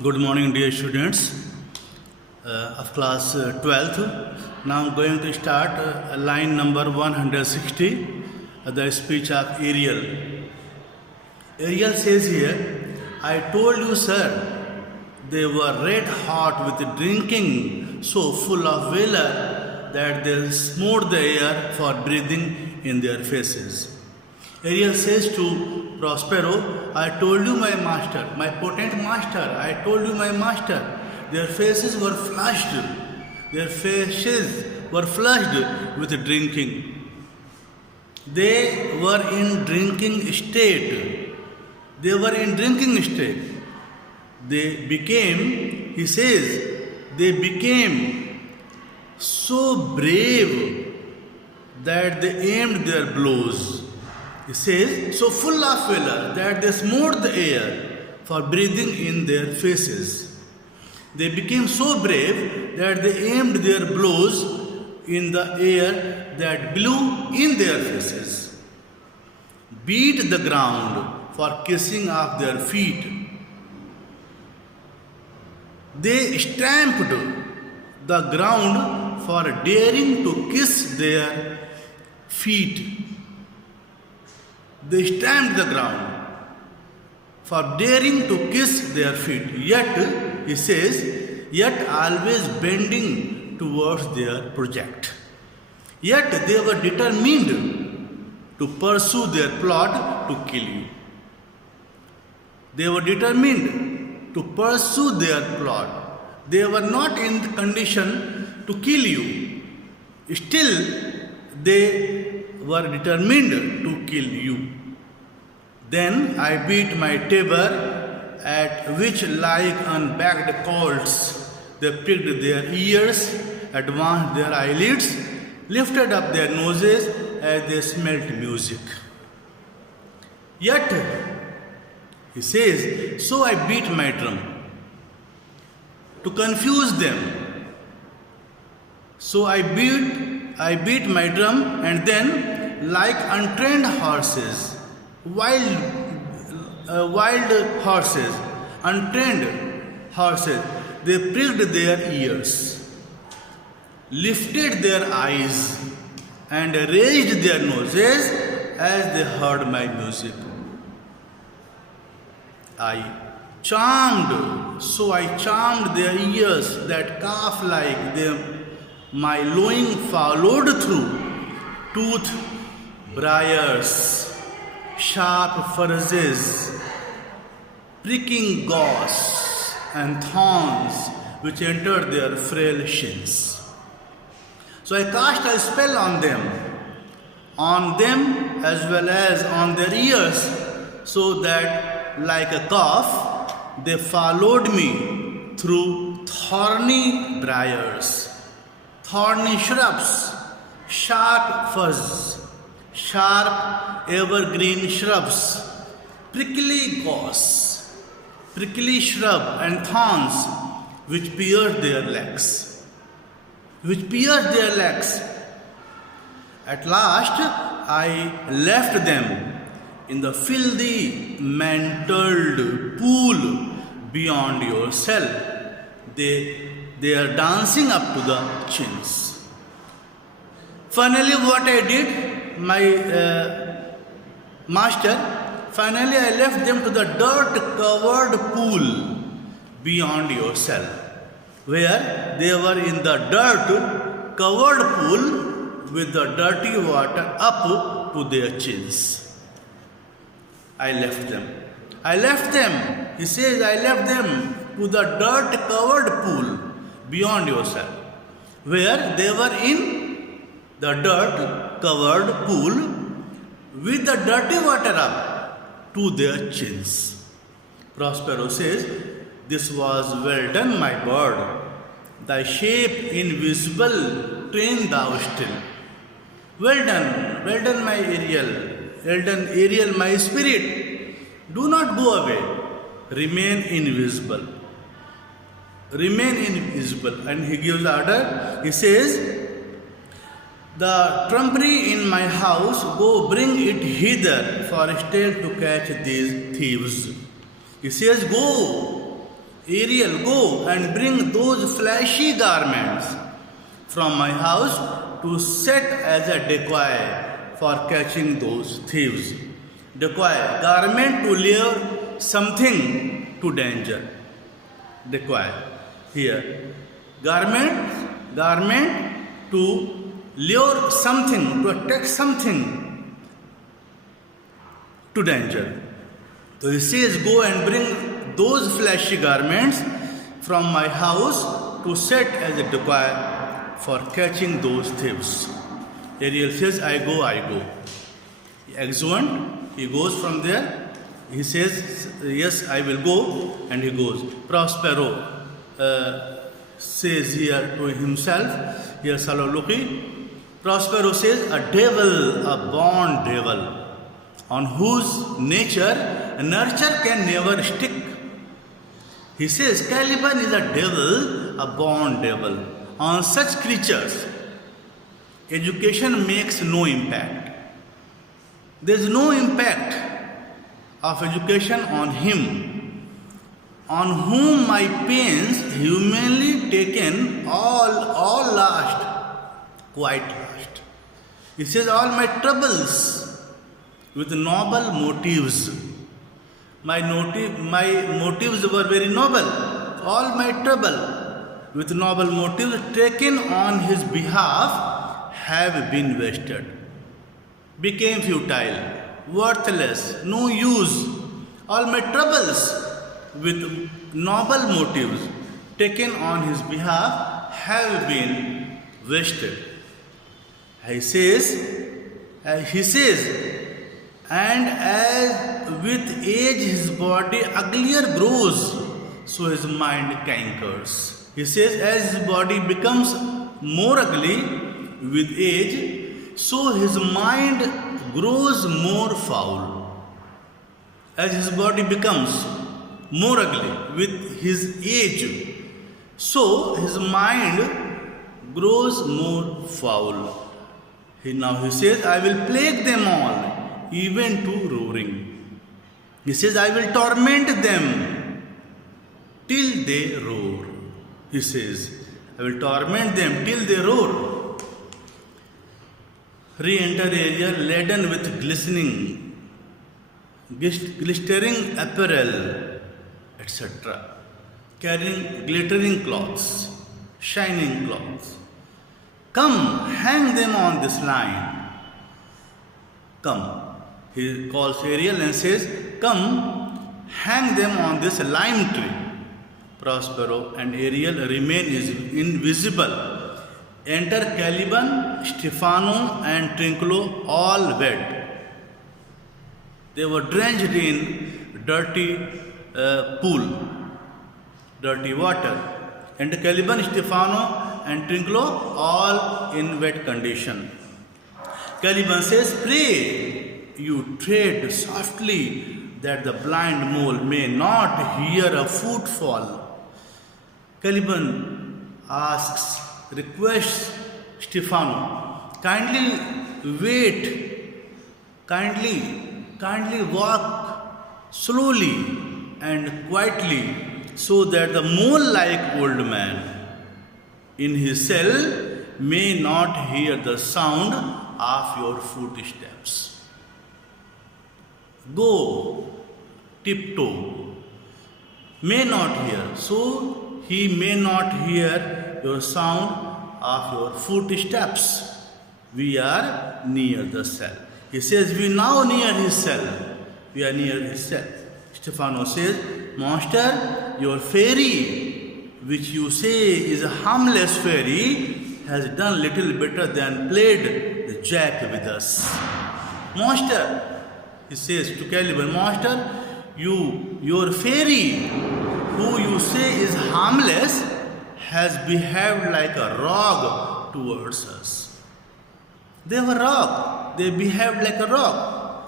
Good morning, dear students of class 12th. Now I'm going to start line number 160, the speech of Ariel. Ariel says here, I told you, sir, they were red hot with drinking so full of valor that they smote the air for breathing in their faces. Ariel says to Prospero, I told you, my master, my potent master, I told you, my master. Their faces were flushed. Their faces were flushed with drinking. They were in drinking state. They were in drinking state. They became, he says, they became so brave that they aimed their blows. He says, so full of valor that they smote the air for breathing in their faces. They became so brave that they aimed their blows in the air that blew in their faces. Beat the ground for kissing of their feet. They stamped the ground for daring to kiss their feet. They stamped the ground for daring to kiss their feet. Yet, he says, yet always bending towards their project. Yet they were determined to pursue their plot to kill you. They were determined to pursue their plot. They were not in the condition to kill you. Still, they were determined to kill you. Then I beat my tabor, at which, like unbacked colts, they pricked their ears, advanced their eyelids, lifted up their noses as they smelt music. Yet, he says, so I beat my drum to confuse them. So I beat my drum, and then, like untrained horses, wild horses, untrained horses, they pricked their ears, lifted their eyes, and raised their noses as they heard my music. I charmed their ears that calf like them. My lowing followed through tooth briars, sharp furzes, pricking gauze and thorns which entered their frail shins. So I cast a spell on them as well as on their ears, so that like a calf they followed me through thorny briars, thorny shrubs, sharp fuzz, sharp evergreen shrubs, prickly gauze, prickly shrub and thorns which pierced their legs. At last I left them in the filthy mantled pool beyond your cell. They are dancing up to the chins. Finally, what I did, my master, finally I left them to the dirt-covered pool beyond your cell, where they were in the dirt-covered pool with the dirty water up to their chins. I left them, he says, I left them to the dirt-covered pool beyond your cell, where they were in the dirt-covered pool with the dirty water up to their chins. Prospero says, this was well done, my bird. Thy shape invisible, train thou still. Well done, my Ariel. Well done, Ariel, my spirit. Do not go away. Remain invisible. And he gives order. He says, the trumpery in my house, go bring it hither for still to catch these thieves. He says, go. Ariel, go and bring those flashy garments from my house to set as a decoy for catching those thieves. Decoy, garment to lure something to danger. Decoy, here. Garment to lure something, to attract something to danger. So he says, go and bring those flashy garments from my house to set as a decoy for catching those thieves. Ariel says, I go. Exeunt, he goes from there. He says, yes, I will go, and he goes. Prospero says here to himself, here Soliloquy. Prospero says, a devil, a born devil, on whose nurture can never stick. He says, Caliban is a devil, a born devil. On such creatures, education makes no impact. There is no impact of education on him, on whom my pains, humanly taken, all last, quite last. He says, all my troubles with noble motives. My motives were very noble. All my trouble with noble motives taken on his behalf have been wasted, became futile, worthless, no use. All my troubles with noble motives taken on his behalf have been wasted. He says, and as with age his body uglier grows, so his mind cankers. He says, as his body becomes more ugly with age, so his mind grows more foul. As his body becomes more ugly with his age, so his mind grows more foul. Now he says, I will plague them all, even to roaring. He says, I will torment them till they roar. He says, I will torment them till they roar. Re-enter Ariel laden with glistering apparel, etc., carrying glittering cloths, shining cloths. Come, hang them on this line. Come. He calls Ariel and says, come, hang them on this lime tree. Prospero and Ariel remain invisible. Enter Caliban, Stephano and Trinculo, all wet. They were drenched in dirty pool, dirty water. Enter Caliban, Stephano and Trinculo, all in wet condition. Caliban says, pray you tread softly that the blind mole may not hear a footfall. Caliban requests Stephano, kindly wait, kindly walk slowly and quietly, so that the mole-like old man in his cell may not hear the sound of your footsteps. Go, tiptoe, may not hear, so he may not hear your sound of your footsteps. We are near the cell. He says, we now near his cell. We are near his cell. Stephano says, Master, your fairy, which you say is a harmless fairy, has done little better than played the jack with us. Master, he says to Caliban, Master, your fairy, who you say is harmless, has behaved like a rogue towards us. They were rogue. They behaved like a rogue.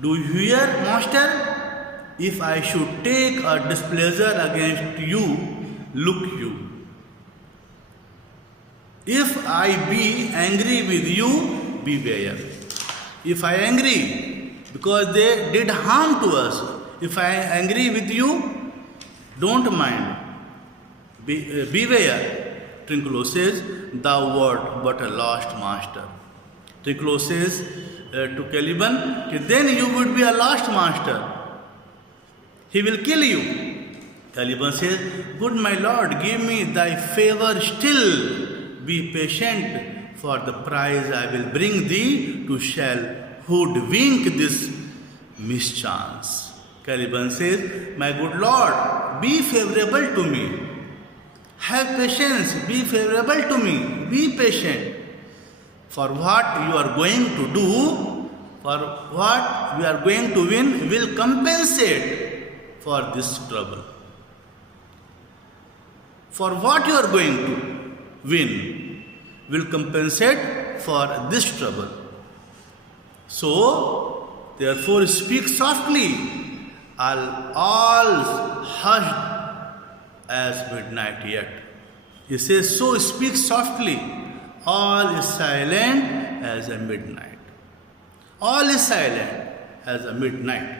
Do you hear, Master? If I should take a displeasure against you, look you. If I be angry with you, beware. If I angry, because they did harm to us, if I angry with you, Don't mind. Beware. Trinculo says, thou wert but a lost master. Trinculo says to Caliban, then you would be a lost master. He will kill you. Caliban says, good my lord, give me thy favor still. Be patient, for the prize I will bring thee to shall hoodwink this mischance. Caliban says, my good lord, be favorable to me. Have patience, be favorable to me, be patient. For what you are going to do, for what we are going to win, will compensate for this trouble. For what you are going to win will compensate for this trouble. So, therefore speak softly, all hushed as midnight yet. He says, so speak softly, all is silent as a midnight. All is silent as a midnight.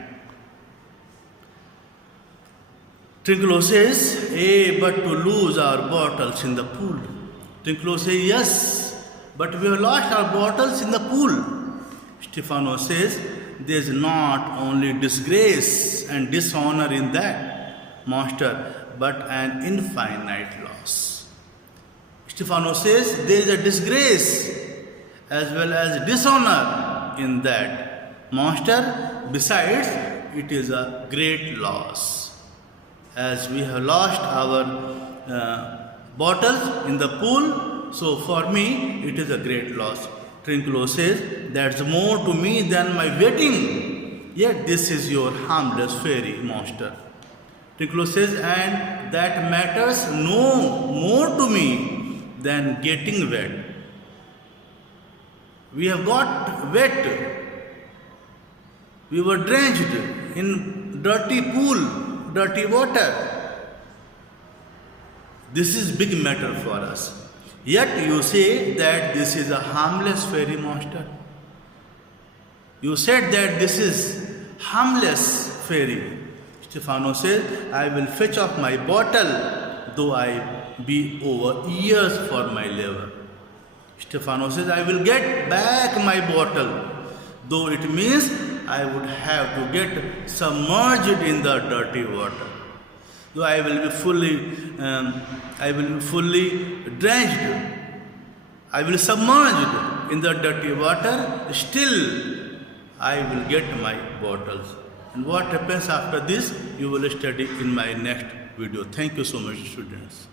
Trinculo says, but to lose our bottles in the pool. Trinculo says, yes, but we have lost our bottles in the pool. Stefano says, there is not only disgrace and dishonor in that, master, but an infinite loss. Stefano says, there is a disgrace as well as dishonor in that, master, besides, it is a great loss. As we have lost our bottles in the pool, so for me it is a great loss. Trinculo says, that's more to me than my wetting, yet this is your harmless fairy, master. Trinculo says, and that matters no more to me than getting wet. We have got wet. We were drenched in dirty pool, dirty water. This is big matter for us. Yet you say that this is a harmless fairy, master. You said that this is harmless fairy. Stefano says, I will fetch off my bottle, though I be over years for my labor. Stefano says, I will get back my bottle, though it means I would have to get submerged in the dirty water. Though I will be fully drenched, I will be submerged in the dirty water, still I will get my bottles. And what happens after this, you will study in my next video. Thank you so much, students.